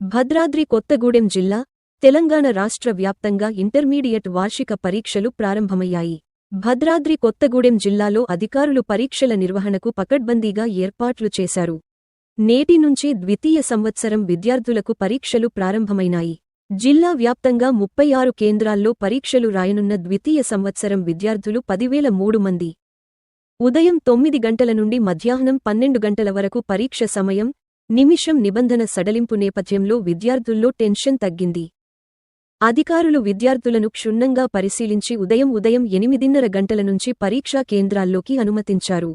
భద్రాద్రి కొత్తగూడెం జిల్లా, తెలంగాణ రాష్ట్ర వ్యాప్తంగా ఇంటర్మీడియట్ వార్షిక పరీక్షలు ప్రారంభమయ్యాయి. భద్రాద్రి కొత్తగూడెం జిల్లాలో అధికారులు పరీక్షల నిర్వహణకు పకడ్బందీగా ఏర్పాట్లు చేశారు. నేటి నుంచి ద్వితీయ సంవత్సరం విద్యార్థులకు పరీక్షలు ప్రారంభమైనాయి. జిల్లా వ్యాప్తంగా 36 కేంద్రాల్లో పరీక్షలు రాయనున్న ద్వితీయ సంవత్సరం విద్యార్థులు 10,003 మంది. ఉదయం 9 గంటల నుండి మధ్యాహ్నం 12 గంటల వరకు పరీక్ష సమయం, నిమిషం నిబంధన సడలింపు నేపథ్యంలో విద్యార్థుల్లో టెన్షన్ తగ్గింది. అధికారులు విద్యార్థులను క్షుణ్ణంగా పరిశీలించి ఉదయం 8:30 గంటల నుంచి పరీక్షా కేంద్రాల్లోకి అనుమతించారు.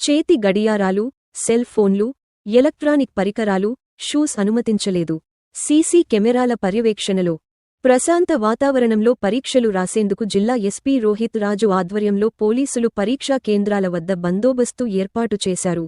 చేతి గడియారాలు, సెల్ ఫోన్లు, ఎలక్ట్రానిక్ పరికరాలు, షూస్ అనుమతించలేదు. సీసీ కెమెరాల పర్యవేక్షణలో ప్రశాంత వాతావరణంలో పరీక్షలు రాసేందుకు జిల్లా ఎస్పీ రోహిత్ రాజు ఆధ్వర్యంలో పోలీసులు పరీక్షా కేంద్రాల వద్ద బందోబస్తు ఏర్పాటు చేశారు.